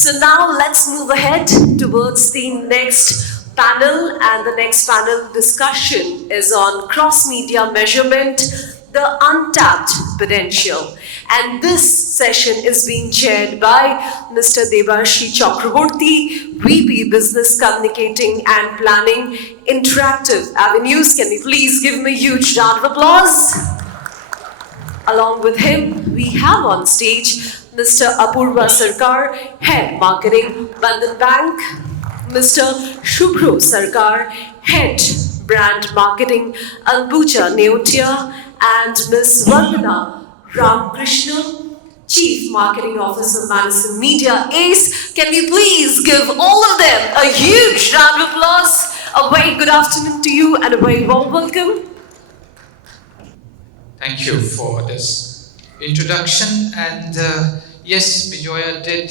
So now let's move ahead towards the next panel, and the next panel discussion is on cross-media measurement, the untapped potential. And this session is being chaired by Mr. Debarshi Chakravorti, VP Business Communicating and Planning, Interactive Avenues. Can we please give him a huge round of applause? Along with him, we have on stage Mr. Apurva Sircar, Head Marketing, Bandhan Bank, Mr. Subhro Sarkar, Head Brand Marketing, Ambuja Neotia, and Ms. Vandana Ramakrishna, Chief Marketing Officer, Madison Media Ace. Can we please give all of them a huge round of applause? A very good afternoon to you and a very warm welcome. Thank you for this introduction. And yes, Bijoya did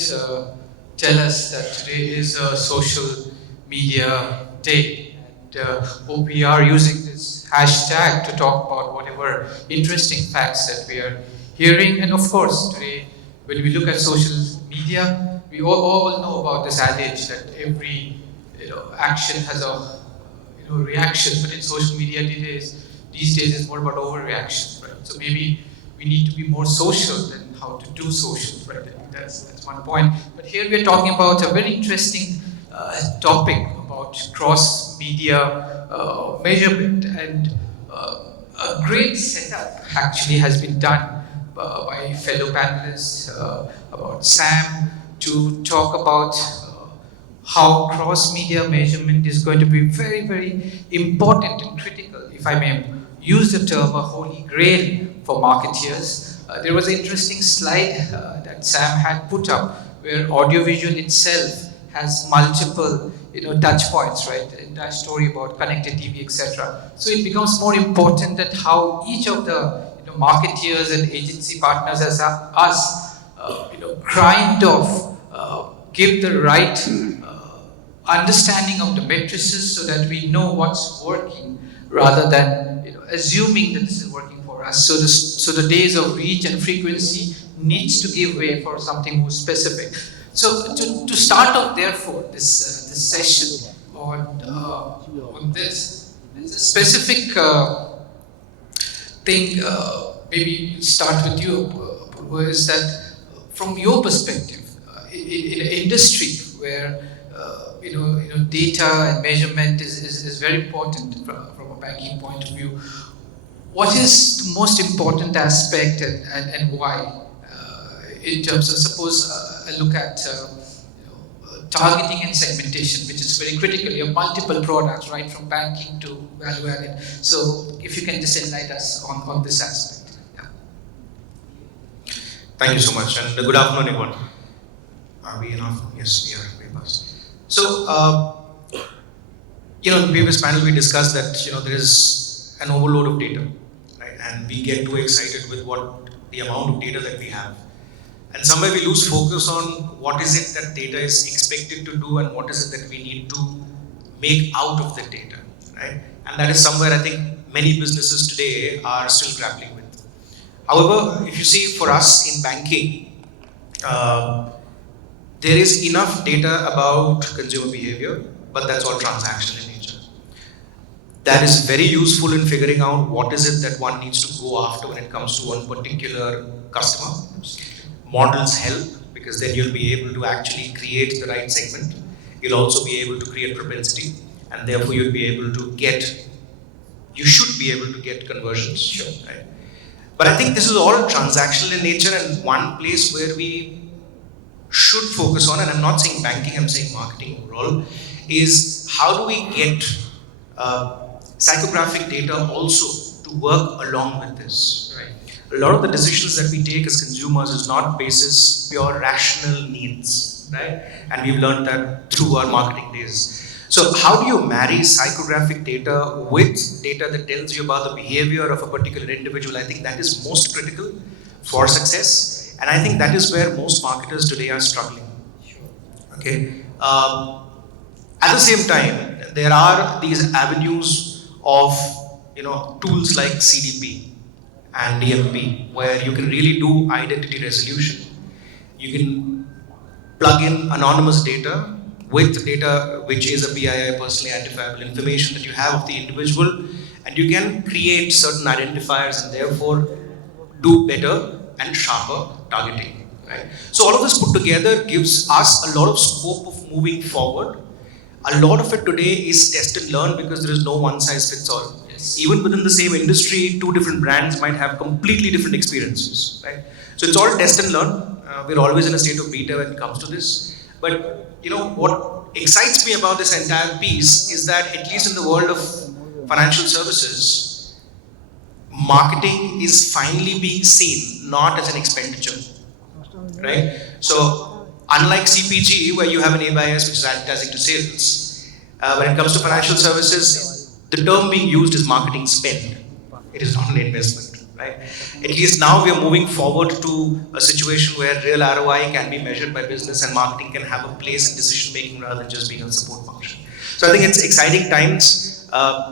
tell us that today is a social media day. And hope we are using this hashtag to talk about whatever interesting facts that we are hearing. And of course, today, when we look at social media, we all know about this adage that every action has a reaction. But in social media these days it's more about overreaction, right? So maybe we need to be more social than how to do social, right? I think that's one point. But here we're talking about a very interesting topic about cross-media measurement, and a great setup actually has been done by fellow panelists about Sam to talk about how cross-media measurement is going to be very, very important and critical, if I may use the term, a holy grail for marketeers. There was an interesting slide that Sam had put up where audiovisual itself has multiple touch points, right? The entire story about connected TV, etc. So it becomes more important that how each of the marketeers and agency partners as us, kind of give the right understanding of the matrices so that we know what's working rather than assuming that this is working for us. So the days of reach and frequency needs to give way for something more specific. So to start off, therefore, this session on this, there's a specific thing. Maybe start with you, Apurva, is that from your perspective, in an industry where data and measurement is very important from a banking point of view, what is the most important aspect and why? In terms of, suppose I look at targeting and segmentation, which is very critical. You have multiple products, right, from banking to value added. So if you can just enlighten us on this aspect. Yeah. Thank you so much, and good afternoon, everyone. Are we enough? Yes, we are. Way past. So, in the previous panel we discussed that there is an overload of data, right? And we get too excited with the amount of data that we have, and somewhere we lose focus on what is it that data is expected to do and what is it that we need to make out of the data, right? And that is somewhere I think many businesses today are still grappling with. However, if you see for us in banking, there is enough data about consumer behavior, but that's all transactional in nature. That is very useful in figuring out what is it that one needs to go after when it comes to one particular customer. Models help because then you'll be able to actually create the right segment. You'll also be able to create propensity, and therefore you should be able to get conversions. Sure. Right? But I think this is all transactional in nature, and one place where we should focus on, and I'm not saying banking, I'm saying marketing overall, is how do we get psychographic data also to work along with this, right? A lot of the decisions that we take as consumers is not basis pure rational needs, right? And we've learned that through our marketing days. So how do you marry psychographic data with data that tells you about the behavior of a particular individual? I think that is most critical for success. And I think that is where most marketers today are struggling. Okay. At the same time, there are these avenues of tools like CDP and DMP, where you can really do identity resolution. You can plug in anonymous data with data which is a PII, personally identifiable information that you have of the individual, and you can create certain identifiers and therefore do better and sharper targeting. Right? So all of this put together gives us a lot of scope of moving forward. A lot of it today is test and learn because there is no one size fits all. Yes. Even within the same industry, two different brands might have completely different experiences. Right? So it's all test and learn. We're always in a state of beta when it comes to this. But what excites me about this entire piece is that at least in the world of financial services, marketing is finally being seen not as an expenditure, right? So unlike CPG, where you have an ABIS which is advertising to sales, when it comes to financial services, the term being used is marketing spend. It is not an investment, right? At least now we are moving forward to a situation where real ROI can be measured by business and marketing can have a place in decision making rather than just being a support function. So I think it's exciting times.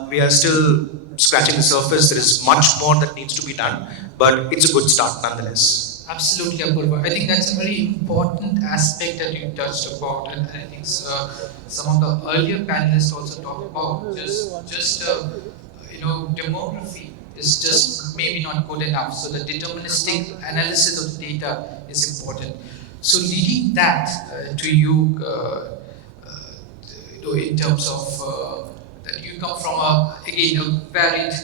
We are still scratching the surface. There is much more that needs to be done, but it's a good start nonetheless. Absolutely, Apurva. I think that's a very important aspect that you touched about, and I think some of the earlier panelists also talked about just demography is just maybe not good enough. So the deterministic analysis of the data is important. So leading that to you, in terms of that you come from a varied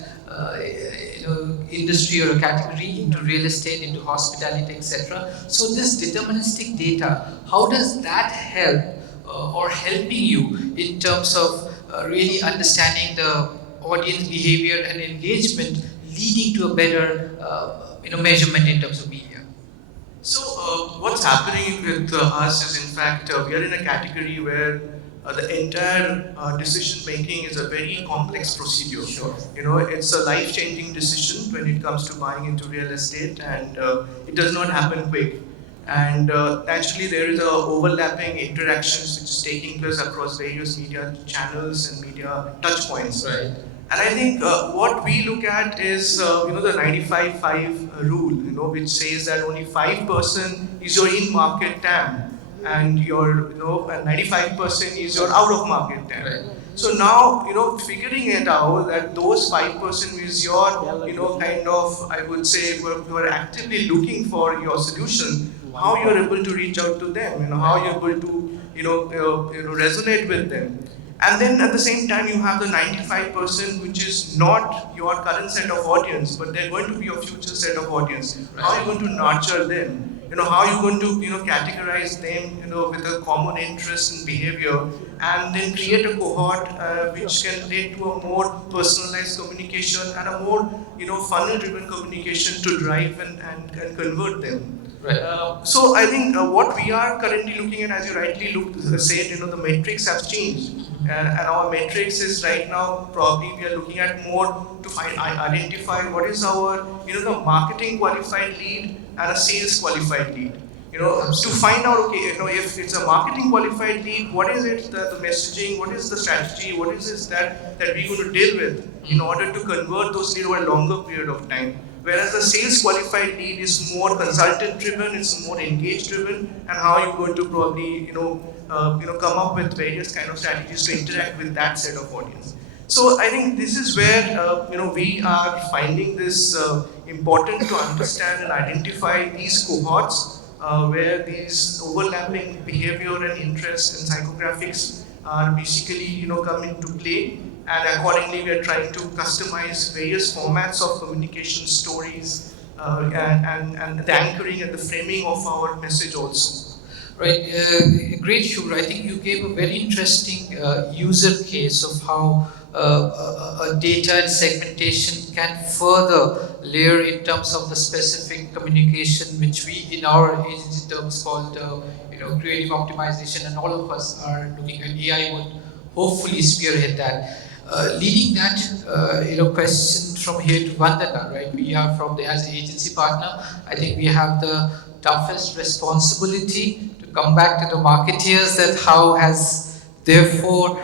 industry or a category into real estate, into hospitality, etc. So this deterministic data, how does that help or helping you in terms of really understanding the audience behavior and engagement, leading to a better measurement in terms of media? So what's happening with us is, in fact, we are in a category where the entire decision making is a very complex procedure. Sure. It's a life-changing decision when it comes to buying into real estate, and it does not happen quick. And naturally, there is a overlapping interactions which is taking place across various media channels and media touch points. Right. And I think what we look at is the 95-5 rule, which says that only 5% is your in-market TAM, and your 95% is your out-of-market TAM. Right. So now figuring it out that those 5% is your kind of, I would say, who are actively looking for your solution, how you're able to reach out to them, how you're able to resonate with them. And then at the same time, you have the 95%, which is not your current set of audience, but they're going to be your future set of audience. How are you going to nurture them? How are you going to categorize them with a common interest and behavior, and then create a cohort which can lead to a more personalized communication and a more funnel-driven communication to drive and convert them. Right. So I think what we are currently looking at, as you rightly said, the metrics have changed. And our metrics is right now probably we are looking at more to identify what is our the marketing qualified lead and a sales qualified lead. To find out, okay, if it's a marketing qualified lead, what is it, the messaging, what is the strategy, what is this that we're going to deal with in order to convert those leads over a longer period of time. Whereas the sales qualified lead is more consultant driven, it's more engaged driven, and how you're going to probably come up with various kind of strategies to interact with that set of audience. So I think this is where we are finding this important to understand and identify these cohorts where these overlapping behavior and interest and psychographics are basically come into play. And accordingly, we are trying to customize various formats of communication stories and the anchoring and the framing of our message also. Right, great, Shubhro. I think you gave a very interesting user case of how data and segmentation can further layer in terms of the specific communication, which we in our agency terms called creative optimization, and all of us are looking at AI would hopefully spearhead that. Leading that question from here to Vandana, right? We are as an agency partner, I think we have the toughest responsibility to come back to the marketeers that how has therefore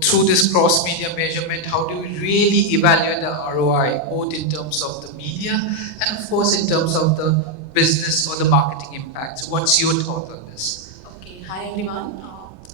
through this cross media measurement, how do we really evaluate the ROI both in terms of the media and of course in terms of the business or the marketing impact. So what's your thought on this? Okay, hi everyone.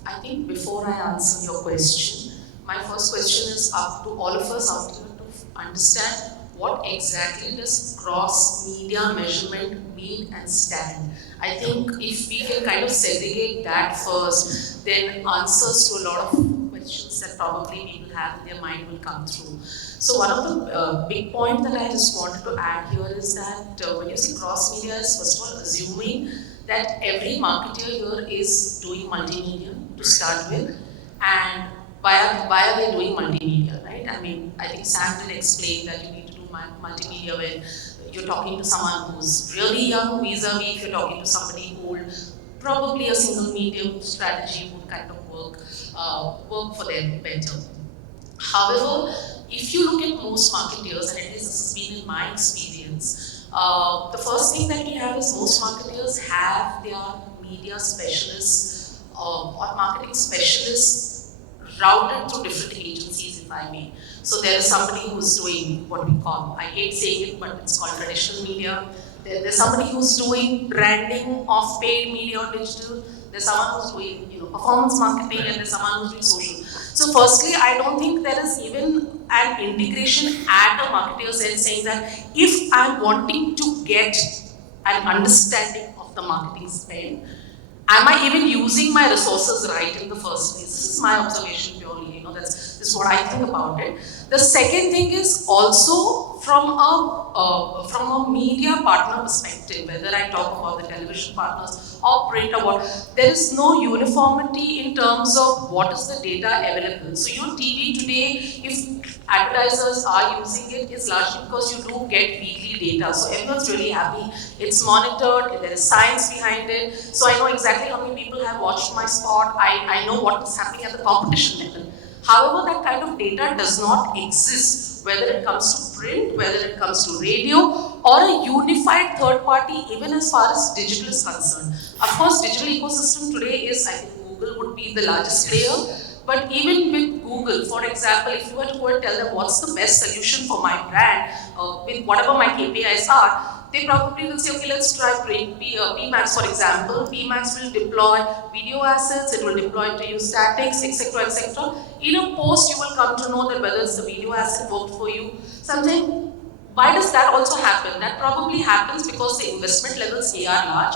I think before I answer your question, my first question is up to all of us out here to understand what exactly does cross-media measurement mean and stand. I think if we can kind of segregate that first, then answers to a lot of questions that probably people have in their mind will come through. So one of the big points that I just wanted to add here is that when you say cross-media is first of all assuming that every marketer here is doing multimedia to start with, and why are they doing multimedia, right? I mean, I think Sam did explain that you need to do multimedia when you're talking to someone who's really young, vis-a-vis if you're talking to somebody old, probably a single medium strategy would kind of work for them better. However, if you look at most marketers, and at least this has been in my experience, the first thing that we have is most marketers have their media specialists or marketing specialists routed through different agencies, if I may. So there is somebody who's doing what we call, I hate saying it, but it's called traditional media. There's somebody who's doing branding of paid media or digital. There's someone who's doing performance marketing, and there's someone who's doing social. So firstly, I don't think there is even an integration at a marketer's end saying that if I'm wanting to get an understanding of the marketing spend, am I even using my resources right in the first place? This is my observation purely, this is what I think about it. The second thing is also from a media partner perspective, whether I talk about the television partners or print or what, there is no uniformity in terms of what is the data available. So your TV today, if advertisers are using it, is largely because you do get weekly data. So everyone's really happy. It's monitored, there is science behind it. So I know exactly how many people have watched my spot. I know what is happening at the competition level. However, that kind of data does not exist, whether it comes to print, whether it comes to radio, or a unified third party, even as far as digital is concerned. Of course, digital ecosystem today is, I think Google would be the largest player, but even with Google, for example, if you were to go and tell them what's the best solution for my brand, with whatever my KPIs are, they probably will say, okay, let's try PMax, for example. PMax will deploy video assets, it will deploy to you statics, etc., etc. In a post, you will come to know that whether it's the video asset worked for you. So I'm saying, why does that also happen? That probably happens because the investment levels here are large.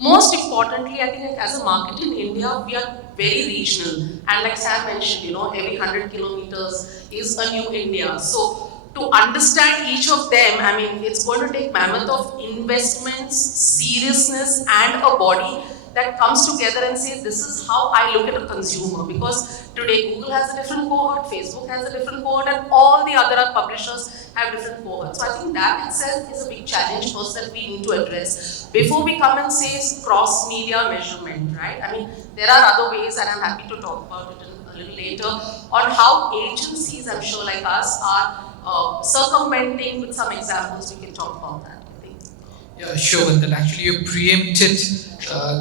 Most importantly, I think as a market in India, we are very regional. And like Sam mentioned, every 100 kilometers is a new India. So to understand each of them, I mean, it's going to take mammoth of investments, seriousness, and a body that comes together and says, this is how I look at a consumer. Because today, Google has a different cohort, Facebook has a different cohort, and all the other publishers have different cohorts. So I think that itself is a big challenge first that we need to address before we come and say cross-media measurement, right? I mean, there are other ways, and I'm happy to talk about it a little later, on how agencies, I'm sure like us, are circumventing. With some examples, we can talk about that, I think. Yeah, sure, and then actually you preempted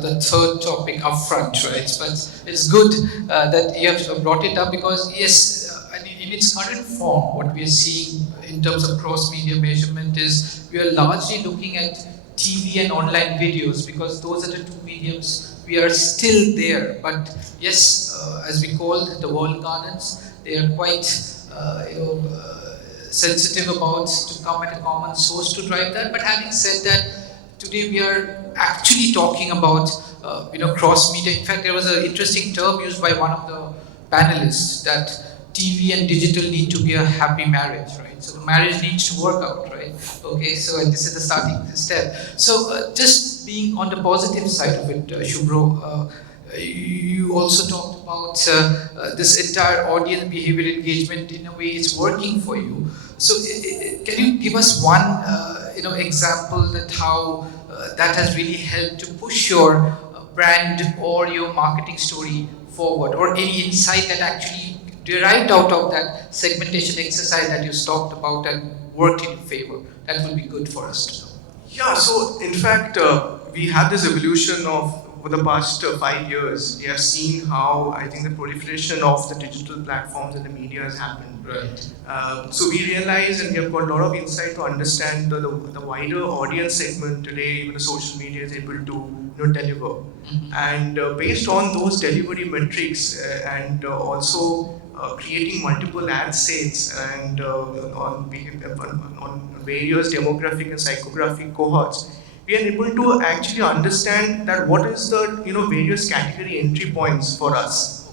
the third topic upfront, right? But it's good that you have brought it up because, yes, in its current form, what we are seeing in terms of cross-media measurement is we are largely looking at TV and online videos because those are the two mediums we are still there. But yes, as we call the walled gardens, they are quite, sensitive about to come at a common source to drive that. But having said that, today we are actually talking about cross media. In fact, there was an interesting term used by one of the panelists that TV and digital need to be a happy marriage, right? So the marriage needs to work out, right? Okay, so this is the starting step. So just being on the positive side of it, Subhro, you also talked about this entire audience behavior engagement. In a way, it's working for you. So can you give us one example that how that has really helped to push your brand or your marketing story forward, or any insight that actually derived out of that segmentation exercise that you talked about and worked in favor? That will be good for us to know. Yeah, so in fact, we had this evolution of over the past 5 years, we have seen how I think the proliferation of the digital platforms and the media has happened. Right. So we realize, and we have got a lot of insight to understand the wider audience segment today, even the social media is able to deliver. And based on those delivery metrics and also creating multiple ad sets and on various demographic and psychographic cohorts, we are able to actually understand that what is the various category entry points for us.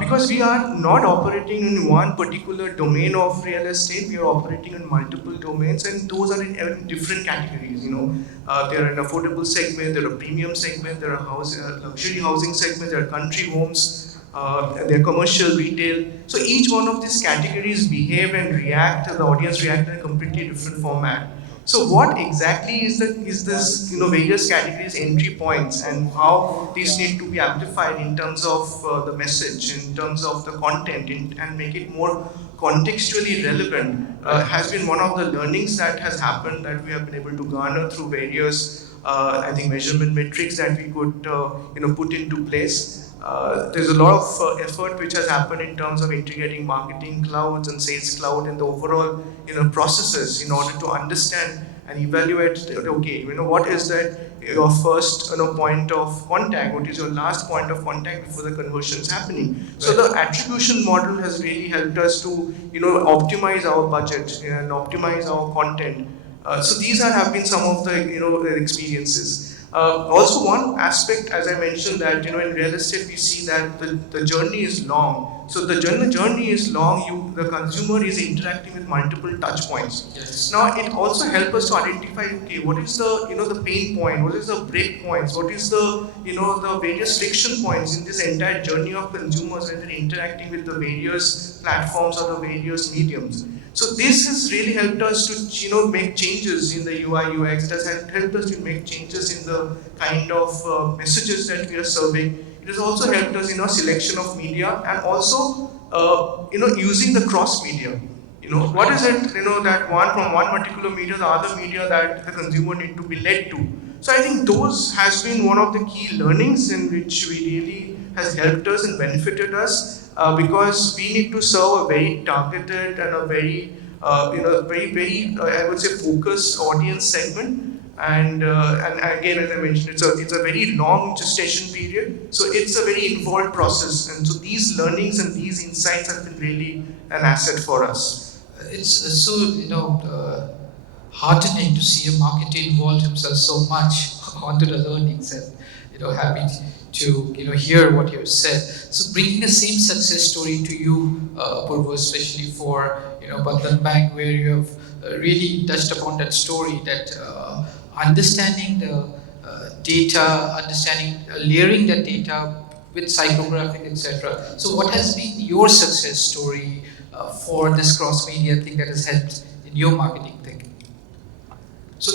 Because we are not operating in one particular domain of real estate, we are operating in multiple domains, and those are in different categories. There are an affordable segment, there are premium segment, there are luxury housing segment, there are country homes, there are commercial retail. So each one of these categories behave and react, the audience react in a completely different format. So what exactly is this various categories entry points, and how these need to be amplified in terms of the message, in terms of the content, and make it more contextually relevant has been one of the learnings that has happened, that we have been able to garner through various I think measurement metrics that we could put into place. There's a lot of effort which has happened in terms of integrating marketing clouds and sales cloud and the overall processes in order to understand and evaluate, okay, what is that your first point of contact, what is your last point of contact before the conversion is happening. So the attribution model has really helped us to optimize our budget and optimize our content. So these have been some of the experiences. Also, one aspect, as I mentioned, that in real estate we see that the journey is long. So the journey is long. The consumer is interacting with multiple touch points. Yes. Now it also helps us to identify, okay, what is the the pain point, what is the break points, what is the the various friction points in this entire journey of consumers when they're interacting with the various platforms or the various mediums. So this has really helped us to make changes in the UI UX. It has helped us to make changes in the kind of messages that we are serving. It has also helped us in our selection of media, and also using the cross media. What is it that from one particular media, the other media that the consumer need to be led to. So I think those has been one of the key learnings in which we really has helped us and benefited us. Because we need to serve a very targeted and a very, very, I would say, focused audience segment. And again, as I mentioned, it's a very long gestation period. So it's a very involved process. And so these learnings and these insights have been really an asset for us. It's so heartening to see a marketer involve himself so much onto the learnings, and happy to hear what you have said. So bringing the same success story to you, Apurva, especially for Bandhan Bank, where you have really touched upon that story, that understanding the data, layering that data with psychographic, etc. So what has been your success story for this cross-media thing that has helped in your marketing thinking? So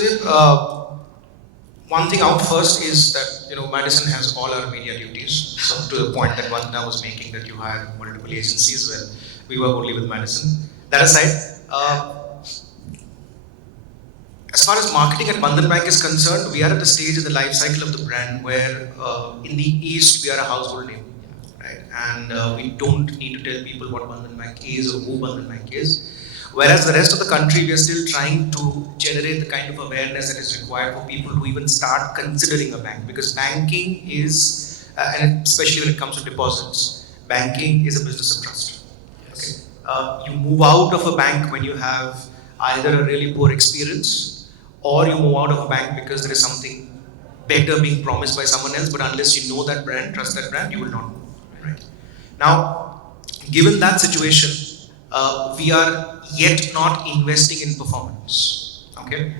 one thing out first is that Madison has all our media duties. So to the point that Vandana was making, that you hire multiple agencies, well, we work only with Madison. That aside, as far as marketing at Bandhan Bank is concerned, we are at the stage in the life cycle of the brand where in the East we are a household name, right? And we don't need to tell people what Bandhan Bank is or who Bandhan Bank is. Whereas the rest of the country, we are still trying to generate the kind of awareness that is required for people to even start considering a bank. Because banking is, and especially when it comes to deposits, banking is a business of trust. Okay? You move out of a bank when you have either a really poor experience, or you move out of a bank because there is something better being promised by someone else, but unless you know that brand, trust that brand, you will not move. Right? Now, given that situation, we are yet not investing in performance. Okay,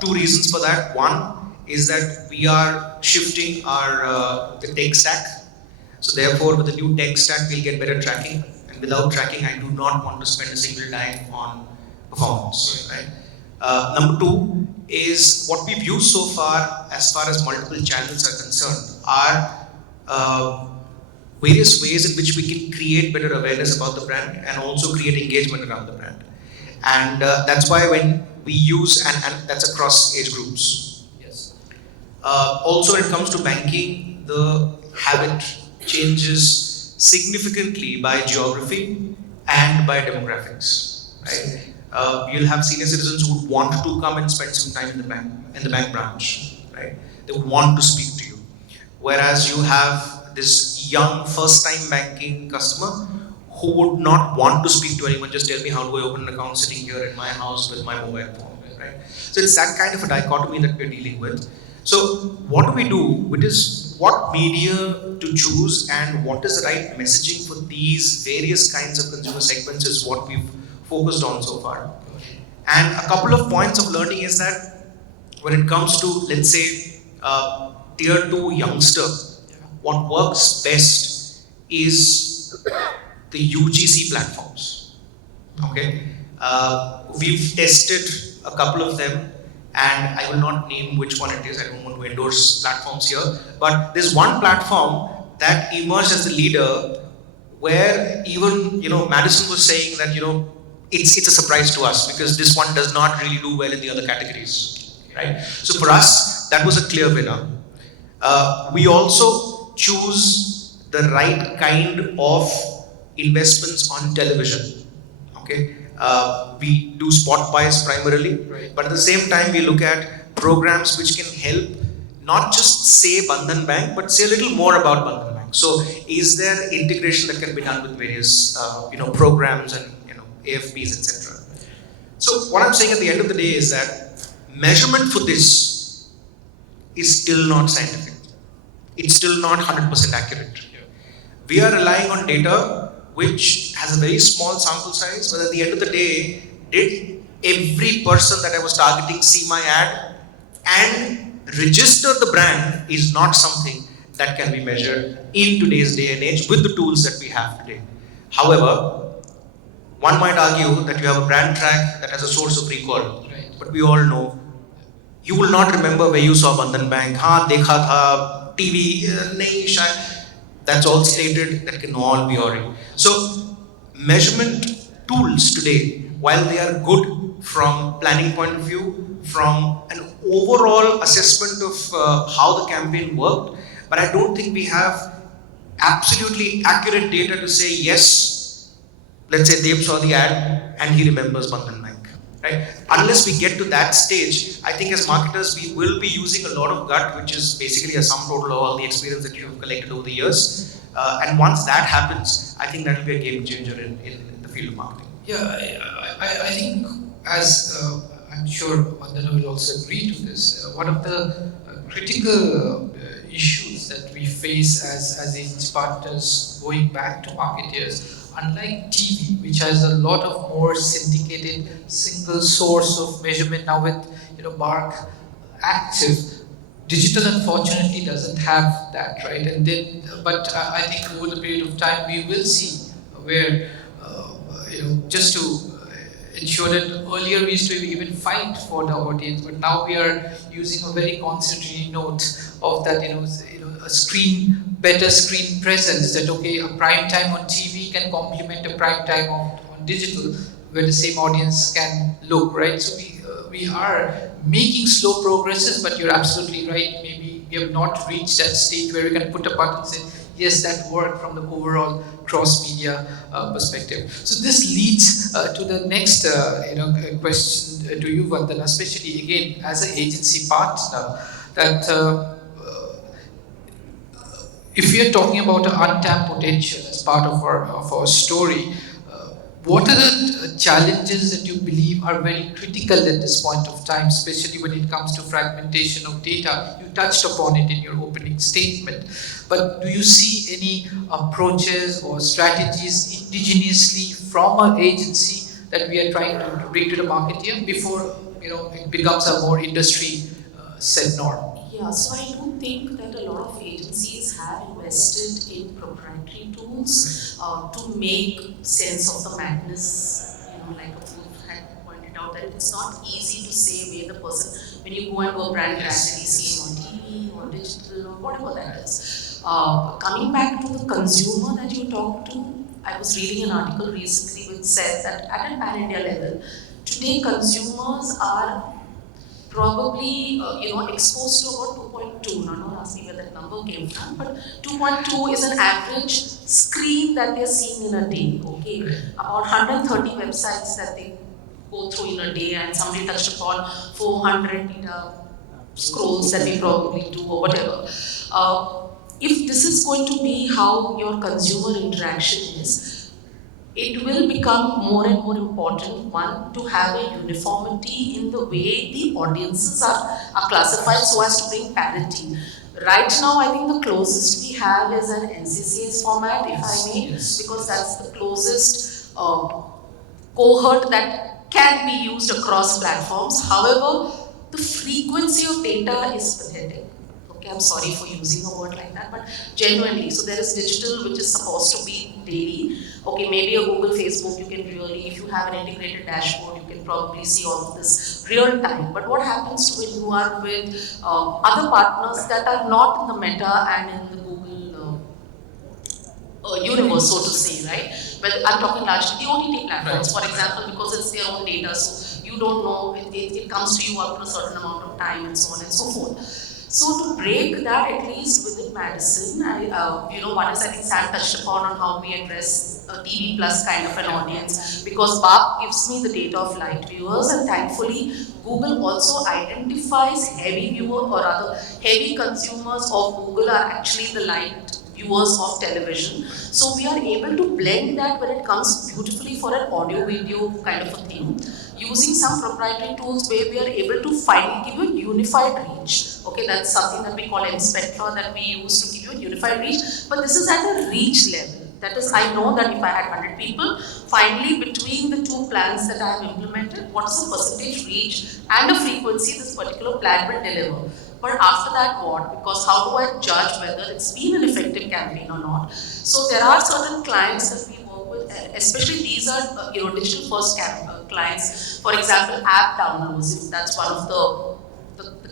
two reasons for that. One is that we are shifting our the tech stack. So therefore, with the new tech stack, we'll get better tracking. And without tracking, I do not want to spend a single dime on performance. Right. Number two is what we've used so far as multiple channels are concerned, are various ways in which we can create better awareness about the brand and also create engagement around the brand. And that's why when we use, and that's across age groups. Yes. Also, when it comes to banking, the habit changes significantly by geography and by demographics. Right? You'll have senior citizens who would want to come and spend some time in the bank branch. Right? They would want to speak to you. Whereas you have this young first-time banking customer who would not want to speak to anyone. Just tell me how do I open an account sitting here in my house with my mobile phone. Right? So it's that kind of a dichotomy that we're dealing with. So what do? It is what media to choose and what is the right messaging for these various kinds of consumer segments is what we've focused on so far. And a couple of points of learning is that when it comes to, let's say, tier 2 youngster, what works best is the UGC platforms. Okay, we've tested a couple of them, and I will not name which one it is. I don't want to endorse platforms here, but there's one platform that emerged as the leader, where even Madison was saying that it's a surprise to us because this one does not really do well in the other categories, right? So for us, that was a clear winner. We also choose the right kind of investments on television. Okay, we do spot buys primarily, but at the same time we look at programs which can help not just say Bandhan Bank, but say a little more about Bandhan Bank. So, is there integration that can be done with various programs and AFPs, etc. So, what I'm saying at the end of the day is that measurement for this is still not scientific. It's still not 100% accurate. We are relying on data which has a very small sample size, but at the end of the day, did every person that I was targeting see my ad and register the brand is not something that can be measured in today's day and age with the tools that we have today. However, one might argue that you have a brand track that has a source of recall, but we all know you will not remember where you saw Bandhan Bank. Haan, dekha tha, TV, nahi, shayad. That's all stated, that can all be already. So, measurement tools today, while they are good from planning point of view, from an overall assessment of how the campaign worked, but I don't think we have absolutely accurate data to say, yes, let's say Dev saw the ad and he remembers Bandhan Bank. Right? Unless we get to that stage, I think as marketers, we will be using a lot of gut, which is basically a sum total of all the experience that you have collected over the years. And once that happens, I think that will be a game changer in the field of marketing. Yeah, I think, as I'm sure Vandana will also agree to this, one of the critical issues that we face as agency partners going back to marketeers, unlike TV, which has a lot of more syndicated single source of measurement now with Bark active, digital unfortunately doesn't have that, right? And then, but I think over the period of time we will see where just to ensure that earlier we used to even fight for the audience, but now we are using a very concentrated note of that a better screen presence, that okay, a prime time on TV can complement a prime time on digital where the same audience can look, right? So we are making slow progresses, but you're absolutely right, maybe we have not reached that stage where we can put a button and say yes, that worked from the overall cross-media perspective. So this leads to the next question to you, Vandana, especially again as an agency partner, that if we are talking about an untapped potential as part of our story, what are the challenges that you believe are very critical at this point of time, especially when it comes to fragmentation of data? You touched upon it in your opening statement, but do you see any approaches or strategies indigenously from our agency that we are trying to bring to the market here before it becomes a more industry set norm? Yeah, so I do think that a lot of agencies have invested in proprietary tools to make sense of the madness. Like Apurva had pointed out, that it's not easy to say where the person, when you go and do a brand track, you see him on TV or digital or whatever that is. Coming back to the consumer that you talked to, I was reading an article recently which says that at a pan-India level, today consumers are probably exposed to about 2.2. Now don't ask me where that number came from, but 2.2 is an average screen that they're seeing in a day. Okay, about 130 websites that they go through in a day, and somebody touched upon 400 data scrolls that we probably do or whatever. If this is going to be how your consumer interaction is, it will become more and more important, one, to have a uniformity in the way the audiences are classified so as to bring parity. Right now, I think the closest we have is an NCCS format, if I may, because that's the closest cohort that can be used across platforms. However, the frequency of data is pathetic. Okay, I'm sorry for using a word like that, but genuinely, so there is digital which is supposed to be daily. Okay, maybe a Google, Facebook, you can really, if you have an integrated dashboard, you can probably see all of this real time. But what happens when you are with other partners that are not in the Meta and in the Google universe, so to say, right? But I'm talking largely the OTT platforms, for example, because it's their own data, so you don't know, it comes to you after a certain amount of time and so on and so forth. So to break that, at least within Madison, one is I think Sam touched upon on how we address a TV plus kind of an audience, because BAP gives me the data of light viewers, and thankfully Google also identifies heavy viewers, or rather heavy consumers of Google are actually the light viewers of television. So we are able to blend that when it comes beautifully for an audio video kind of a thing, using some proprietary tools where we are able to finally give you a unified reach. Okay, that's something that we call M-Spectra that we use to give you a unified reach, but this is at a reach level. That is, I know that if I had 100 people, finally between the two plans that I have implemented, what is the percentage reach and the frequency this particular plan will deliver. But after that, what? Because how do I judge whether it's been an effective campaign or not? So there are certain clients that we work with, especially these are digital first clients. For example, app downloads, if that's one of the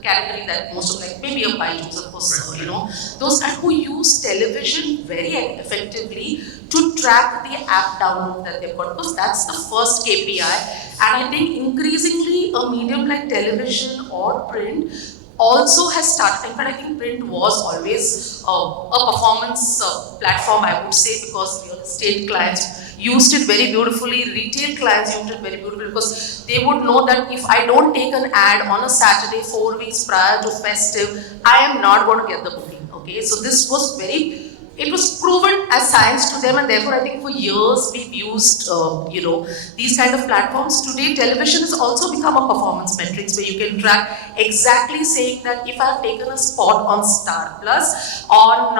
category that most of, like maybe a Byju's, of course, those who use television very effectively to track the app download that they've got, because that's the first KPI. And I think increasingly a medium like television or print also has started. In fact, I think print was always a performance platform, I would say, because real estate clients used it very beautifully, retail clients used it very beautifully, because they would know that if I don't take an ad on a Saturday 4 weeks prior to festive, I am not going to get the booking. Okay, so this was it was proven as science to them, and therefore I think for years we've used these kind of platforms. Today television has also become a performance metrics where you can track exactly, saying that if I've taken a spot on Star Plus on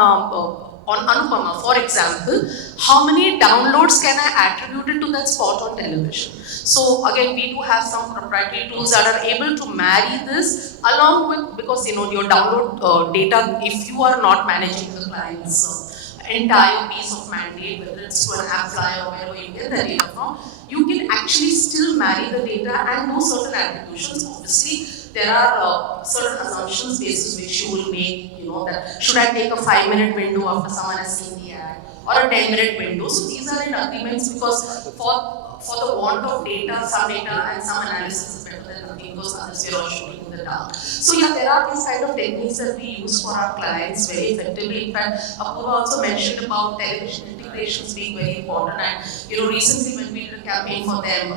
Anupama, for example, how many downloads can I attribute it to that spot on television? So again, we do have some proprietary tools that are able to marry this along with, because your download data, if you are not managing the client's entire piece of mandate, whether it's to an app flyer or wherever you get the data from, you can actually still marry the data and do certain attributions. Obviously, there are certain assumptions basis which you will make, that should I take a 5-minute window after someone has seen the ad, or a 10-minute window. So these are in agreements, because for the want of data, some data and some analysis is better than nothing, because others we're all shooting in the dark. So yeah, there are these kind of techniques that we use for our clients very effectively. In fact, Apurva also mentioned about television integrations being very important, and recently when we did a campaign for them,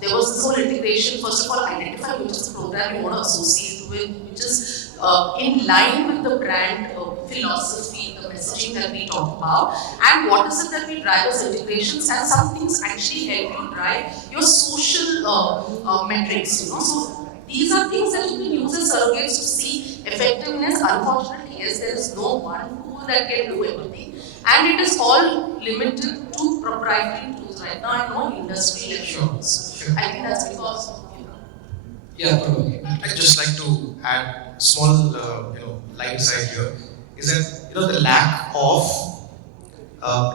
there was this whole integration. First of all, identify which is the program you want to associate with, which is in line with the brand philosophy, the messaging that we talk about, and what is it that we drive as integrations, and some things actually help you drive your social metrics. So these are things that you can use as surrogates to see effectiveness. Unfortunately, yes, there is no one tool that can do everything, and it is all limited to proprietary tools right now and no industry tools. Sure. I think that's because. Yeah, I'd just like to add small, light side here, is that the lack of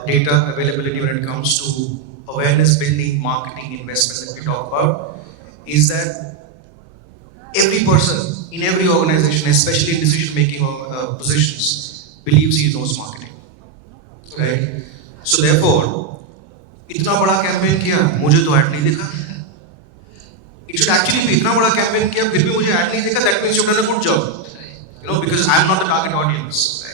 data availability when it comes to awareness building, marketing, investment that we talk about, is that every person in every organization, especially in decision making positions, believes he knows marketing, right? So therefore, इतना बड़ा campaign किया, मुझे तो add नहीं दिखा. it should actually be इतना बड़ा campaign किया फिर भी मुझे ad नहीं देखा, that means you've done a good job. Because I'm not the target audience.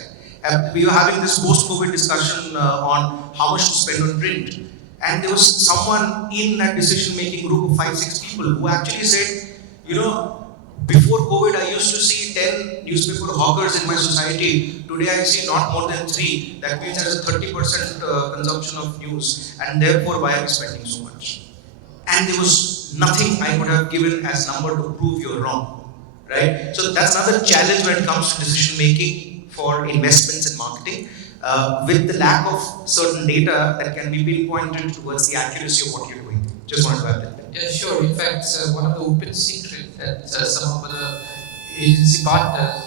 Right? We were having this post-COVID discussion on how much to spend on print, and there was someone in that decision-making group of 5-6 people who actually said, before COVID, I used to see 10 newspaper hawkers in my society. Today, I see not more than 3. That means there's a 30% consumption of news, and therefore, why am I spending so much? And there was nothing I could have given as number to prove you're wrong. Right? So that's another challenge when it comes to decision making for investments in marketing, with the lack of certain data that can be pinpointed towards the accuracy of what you're doing. Just wanted to add that. Yeah, sure. In fact, one of the open secrets that some of the agency partners,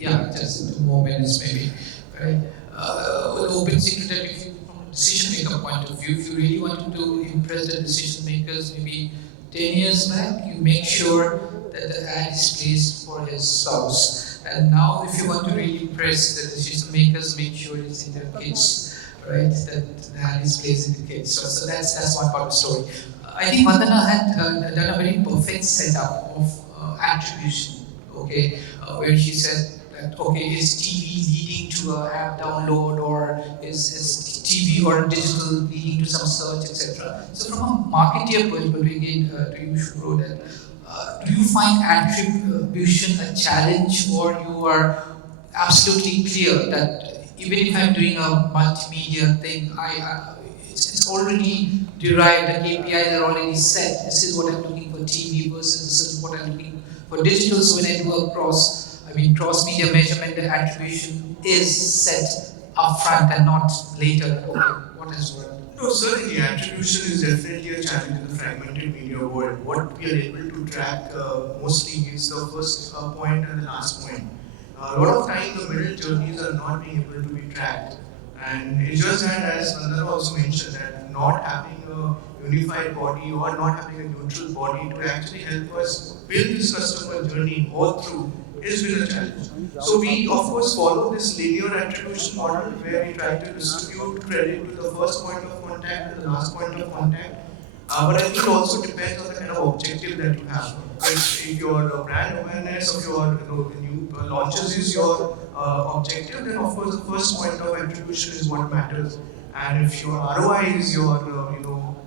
just 2 more minutes maybe, right? The open secret that if you, from a decision maker point of view, if you really wanted to impress the decision makers, maybe 10 years back, you make sure that the ad is placed for his spouse. And now, if you want to really impress the decision makers, make sure it's in their kids, right? That the ad is placed in the kids. So that's one part of the story. I think Vandana had done a very perfect setup of attribution, okay, where she said that, okay, is TV leading to an app download, or is TV or digital leading to some search, etc. So from a marketeer point of view, again, to you, Subhro, that do you find attribution a challenge, or you are absolutely clear that even if I'm doing a multimedia thing, it's already derived, the KPIs are already set. This is what I'm looking for TV versus this is what I'm looking for digital. So when I do a cross-media measurement, the attribution is set upfront and not later. Okay, what has worked? No, certainly attribution is definitely a challenge in the fragmented media world. What we are able to track mostly is the first point and the last point. A lot of time the middle journeys are not being able to be tracked. And it's just that, as Vandana also mentioned, that not having a unified body or not having a neutral body to actually help us build this customer journey all through is been a challenge. So we of course follow this linear attribution model where we try to distribute credit to the first point of contact and the last point of contact. But I think it also depends on the kind of objective that you have. If your brand awareness of your new launches is your objective, then of course the first point of attribution is what matters. And if your ROI is your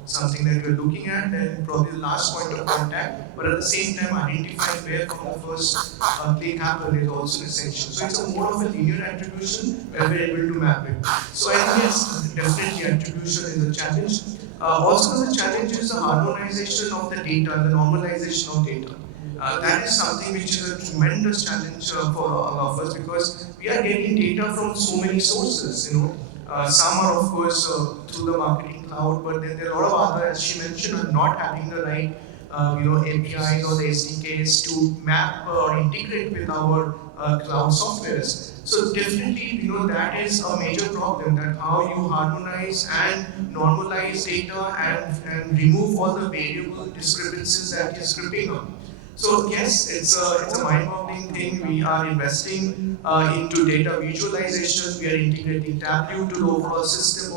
something that you're looking at, then probably the last point of contact, but at the same time identifying where from the first click happened is also essential. So it's a more of a linear attribution where we're able to map it. So I think yes, definitely attribution is a challenge. Also the challenge is the harmonization of the data, the normalization of data. That is something which is a tremendous challenge for all of us, because we are getting data from so many sources. Some are of course through the marketing cloud, but then there are a lot of other, as she mentioned, are not having the right APIs or the SDKs to map or integrate with our cloud softwares. So definitely, that is a major problem, that how you harmonize and normalize data and remove all the variable discrepancies that is creeping up. So yes, it's a mind-boggling thing. We are investing into data visualization. We are integrating Tableau to the overall system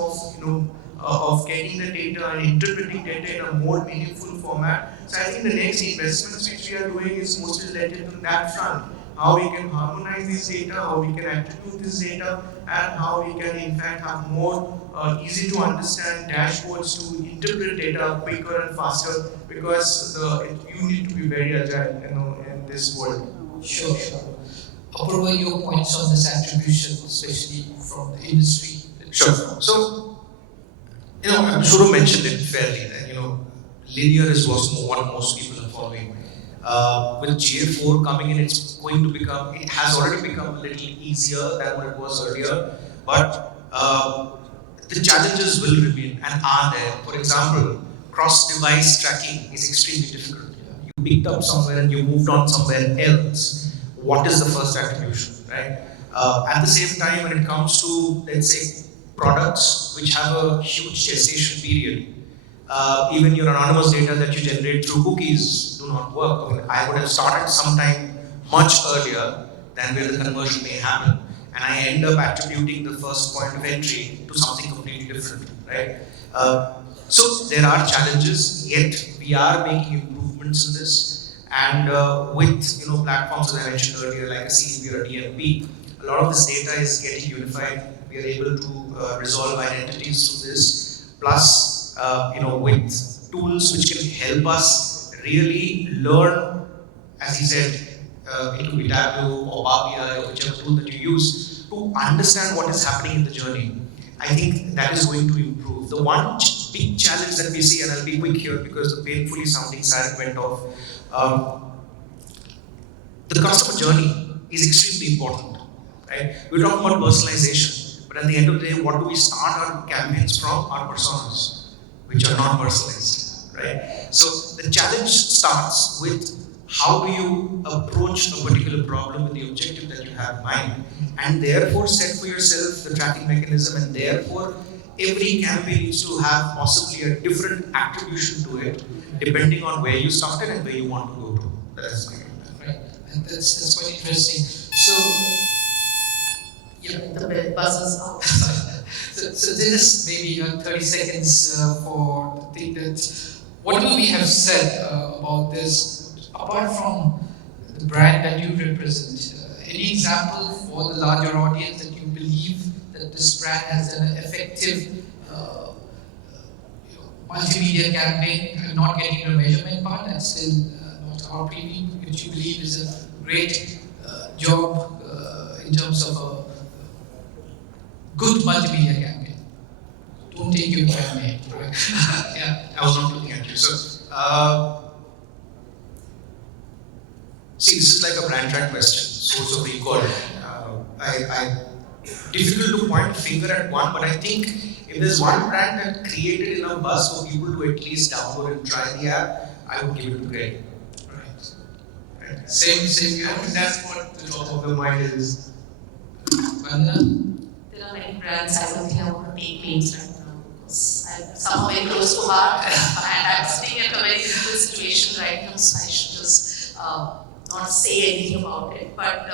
of getting the data and interpreting data in a more meaningful format. So I think the next investments which we are doing is mostly related to that front. How we can harmonize this data, how we can attribute this data, and how we can in fact have more easy to understand dashboards to interpret data quicker and faster, because you need to be very agile in this world. Sure. Apurva, your points on this attribution, especially from the industry. Sure. So, Subhro mentioned it fairly that linear is what most people are following. With GA4 coming in, it has already become a little easier than what it was earlier, but the challenges will remain and are there. For example, cross-device tracking is extremely difficult. You picked up somewhere and you moved on somewhere else. What is the first attribution, right? At the same time, when it comes to, let's say, products which have a huge gestation period, even your anonymous data that you generate through cookies do not work. I would have started sometime much earlier than where the conversion may happen, and I end up attributing the first point of entry to something completely different, right? So there are challenges, yet we are making improvements in this. And with platforms as I mentioned earlier, like a CCP or a DMP, a lot of this data is getting unified. We are able to resolve identities through this. Plus, with tools which can help us really learn, as he said, it could be Tableau or Power BI or whichever tool that you use, to understand what is happening in the journey. I think that is going to improve. The one big challenge that we see, and I'll be quick here because the painfully sounding siren went off, the customer journey is extremely important. Right? We're talking about personalization, but at the end of the day, what do we start our campaigns from? Our personas, which are not personalized. Right? So the challenge starts with how do you approach a particular problem with the objective that you have in mind, and therefore set for yourself the tracking mechanism, and therefore every campaign needs to have possibly a different attribution to it depending on where you started and where you want to go to. That's right. And that's quite interesting. So yeah, the buzzers out. so this maybe 30 seconds for the thing that what do we have said about this? Apart from the brand that you represent, any example for the larger audience that you believe that this brand has an effective multimedia campaign? I'm not getting the measurement part, that's still not our preview, which you believe is a great job in terms of a good multimedia campaign. Don't take your campaign, right? Yeah, I was not looking at you. So, see, this is like a brand track question, source of recall. Difficult to point a finger at one, but I think if there's one brand that created enough buzz for people to at least download and try the app, I would give it to Greg. Right. Same here. I think that's what the top of the mind is. Vandana? There are many brands I don't think I want to take names right now because I'm somehow very close to heart and I'm sitting at a very difficult situation right now, so I should just not say anything about it. But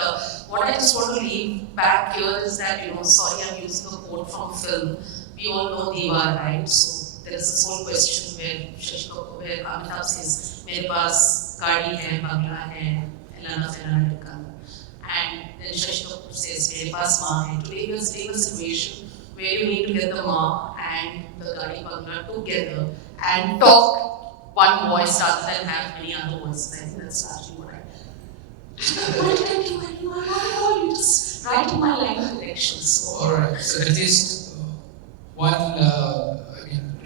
what I just want to leave back here is that, sorry, I'm using a quote from a film. We all know Dewa, right? So there is this whole question where Amitabh says, "Mere paas gaadi hai, bangla hai, Elana Ferrana Dakka." And then Shashi Kapoor says, "Mere paas maa hai." Today we are seeing a situation where you need to get the maa and the gaadi bangla together and talk one voice rather than have many other voices. I think that's largely what what did I do? You just write in my line of directions. Alright, so at least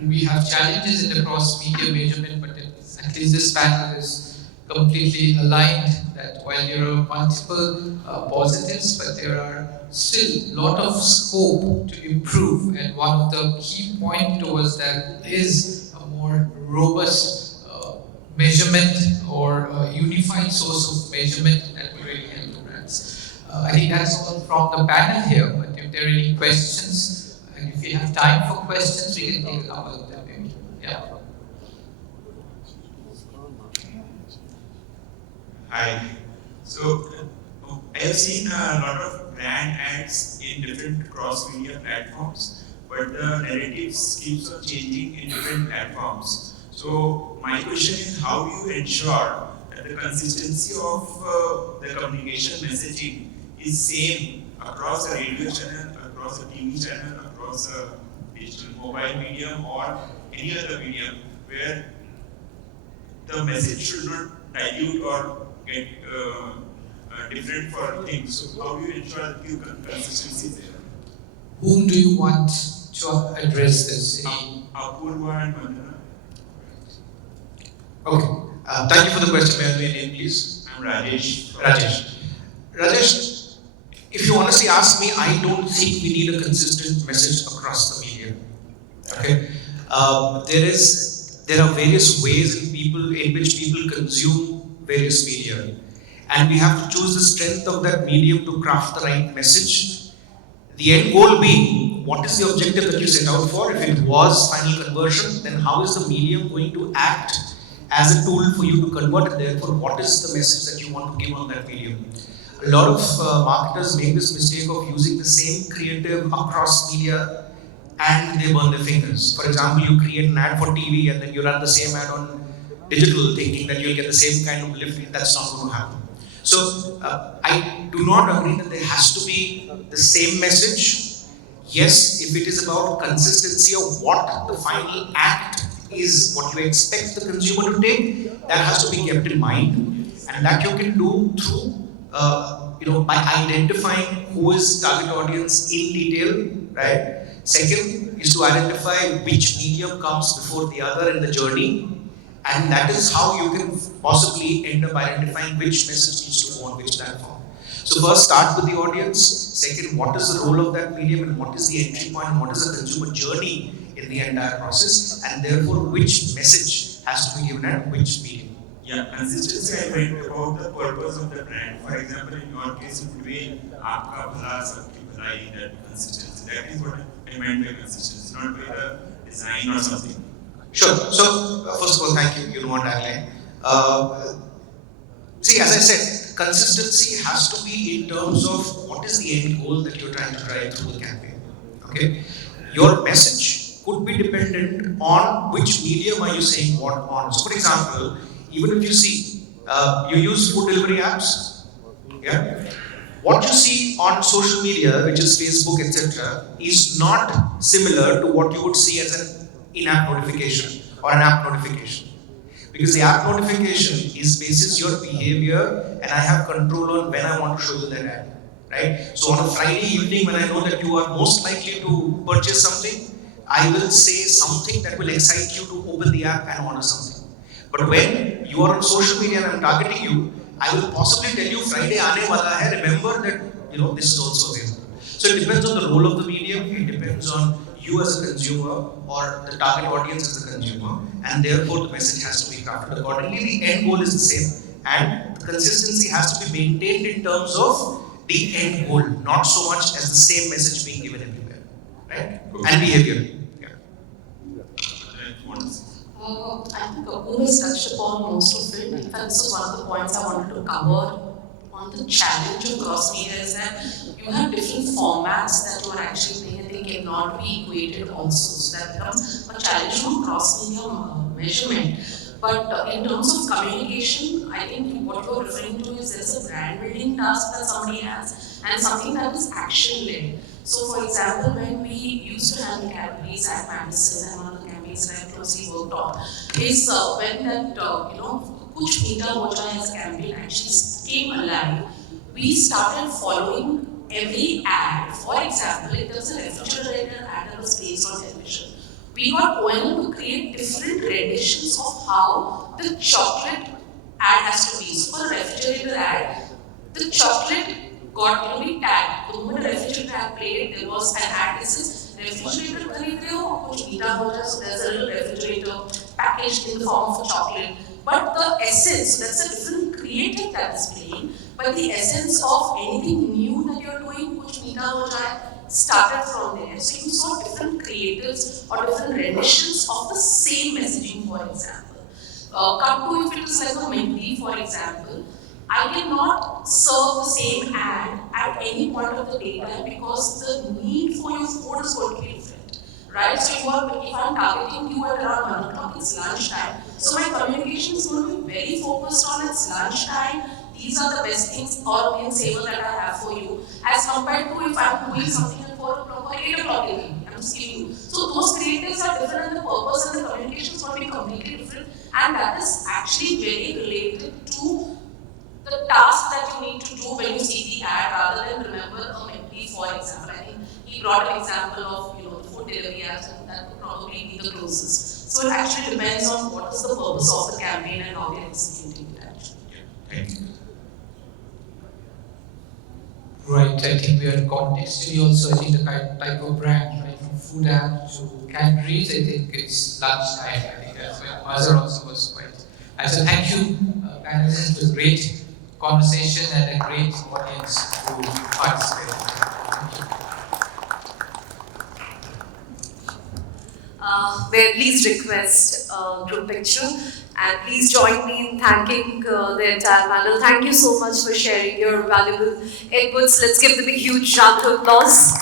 we have challenges in the cross-media measurement, but at least this panel is completely aligned that while there are multiple positives, but there are still a lot of scope to improve, and one of the key points towards that is a more robust measurement or a unified source of measurement that will really help the brands. I think that's all from the panel here, but if there are any questions, and if we have time for questions, we can take a couple of them maybe. Yeah. Hi. So, I have seen a lot of brand ads in different cross-media platforms, but the narratives keeps on changing in different platforms. So my question is, how do you ensure that the consistency of the communication messaging is same across a radio channel, across a TV channel, across a digital mobile medium or any other medium where the message should not dilute or get different for things. So how do you ensure that you consistency there? Whom do you want to address this? Apurva and Vandana. Okay. Thank you for the question. May I know your name, please? I'm Rajesh. Rajesh, if you honestly ask me, I don't think we need a consistent message across the media. Okay. There are various ways in which people consume various media, and we have to choose the strength of that medium to craft the right message. The end goal being, what is the objective that you set out for? If it was final conversion, then how is the medium going to act as a tool for you to convert, and therefore what is the message that you want to give on that medium? A lot of marketers make this mistake of using the same creative across media and they burn their fingers. For example, you create an ad for TV and then you run the same ad on digital thinking that you'll get the same kind of lift. That's not going to happen. So I do not agree that there has to be the same message. Yes, if it is about consistency of what the final act is, what you expect the consumer to take, that has to be kept in mind, and that you can do through by identifying who is target audience in detail, right? Second is to identify which medium comes before the other in the journey, and that is how you can possibly end up identifying which message needs to go on which platform. So first start with the audience. Second, what is the role of that medium and what is the entry point, what is the consumer journey in the entire process, and therefore which message has to be given at which medium. Yeah, consistency I meant about the purpose of the brand. For example, in your case, it would be aapka bhala sabki bhalai, that consistency. That is what I meant by consistency, not by the design or something. Sure. So first of all, thank you. You know what tagline. See, as I said, consistency has to be in terms of what is the end goal that you're trying to drive through the campaign. Okay, your message could be dependent on which medium are you saying what on. So, for example, even if you see you use food delivery apps, yeah, what you see on social media, which is Facebook, etc., is not similar to what you would see as an in-app notification or an app notification. Because the app notification is basis your behavior, and I have control on when I want to show you that ad, right? So on a Friday evening, when I know that you are most likely to purchase something, I will say something that will excite you to open the app and order something. But when you are on social media and I'm targeting you, I will possibly tell you Friday aane wala hai, remember that this is also available. So it depends on the role of the medium, it depends on you as a consumer or the target audience as a consumer, and therefore the message has to be crafted accordingly. The end goal is the same, and consistency has to be maintained in terms of the end goal, not so much as the same message being given everywhere, right? And behavior. I think Apurva has touched upon most of it. In fact, this was one of the points I wanted to cover on the challenge of cross media, is that you have different formats that you are actually playing and they cannot be equated also. So that becomes a challenge from cross media measurement. But in terms of communication, I think what you're referring to is there's a brand building task that somebody has and something that is action led. So for example, when we used to handle campaigns at Madison, and one of the campaigns that I closely worked on is when that Kuch Meeta Ho Jaye as a campaign actually came alive, we started following every ad. For example, if there was a refrigerator ad that was placed on television, we got ONL to create different renditions of how the chocolate ad has to be. So for a refrigerator ad, the chocolate got to be tagged. The moment the refrigerator ad played, there was an ad that says refrigerator khareed rahe ho, kuch meeta ho jaye. So there's a little refrigerator packaged in the form of a chocolate. But the essence, that's a different creative that is playing, but the essence of anything new that you're doing, kuch meeta ho jaye, started from there. So you saw different creatives or different renditions of the same messaging, for example. Come to if it is like a Mehndi, for example, I cannot serve the same ad at any point of the daytime because the need for your food is going to be different, right? So if I'm targeting you at around 1 o'clock, it's lunchtime. So my communication is going to be very focused on it's lunchtime. These are the best things or main saver that I have for you, as compared to if I'm doing something at 4 o'clock or 8 o'clock in the evening. I'm just giving you. So those creatives are different and the purpose and the communication is going to be completely different, and that is actually very related to the task that you need to do when you see the ad, rather than remember a memory, for example. I think he brought an example of the food delivery ads, and that would probably be the closest. So it actually depends on what is the purpose of the campaign and how we are executing it actually. Thank you. Right, I think we are contextually also, I think the type of brand, right, from food app to canneries, I think it's lunchtime. I think that's where Mazhar also was quite. And so thank you, panelists. It was a great conversation and a great audience who participated. Thank you. May I please request a group picture, and please join me in thanking the entire panel. Thank you so much for sharing your valuable inputs. Let's give them a huge round of applause.